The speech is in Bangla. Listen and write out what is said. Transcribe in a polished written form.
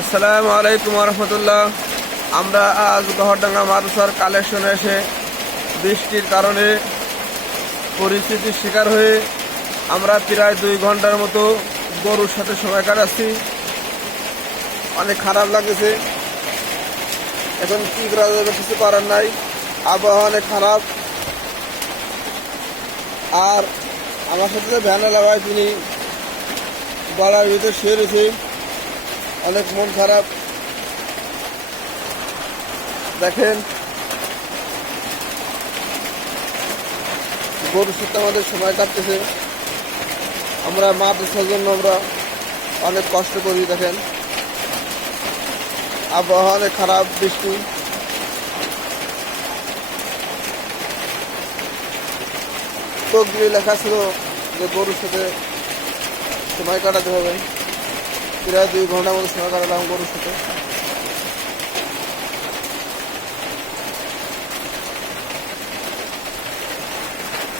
আসসালামু আলাইকুম রহমতুল্লাহ। আমরা আজ গহরডাঙ্গা মাদ্রাসার কালেকশনে এসে বৃষ্টির কারণে পরিস্থিতির শিকার হয়ে আমরা প্রায় 2 ঘন্টার মতো গরুর সাথে সময় কাটাচ্ছি। অনেক খারাপ লাগতেছে। এখন কি করা যাবে, কিছু করার নাই। আবহাওয়া অনেক খারাপ। আর আমার সাথে যে ভ্যানালা ভাই, তিনি গলার ভিতরে শুয়ে রয়েছে, অনেক মন খারাপ। দেখেন, গরুর সাথে আমাদের সময় কাটতেছে। আমরা মাদ্রাসার জন্য আমরা অনেক কষ্ট করি। দেখেন, আবহাওয়া অনেক খারাপ, বৃষ্টি। তকদিরে লেখা ছিল যে গরুর সাথে সময় কাটাতে হবে। প্রায় 2 ঘন্টার মতো সময় কাটালাম গরুর সাথে।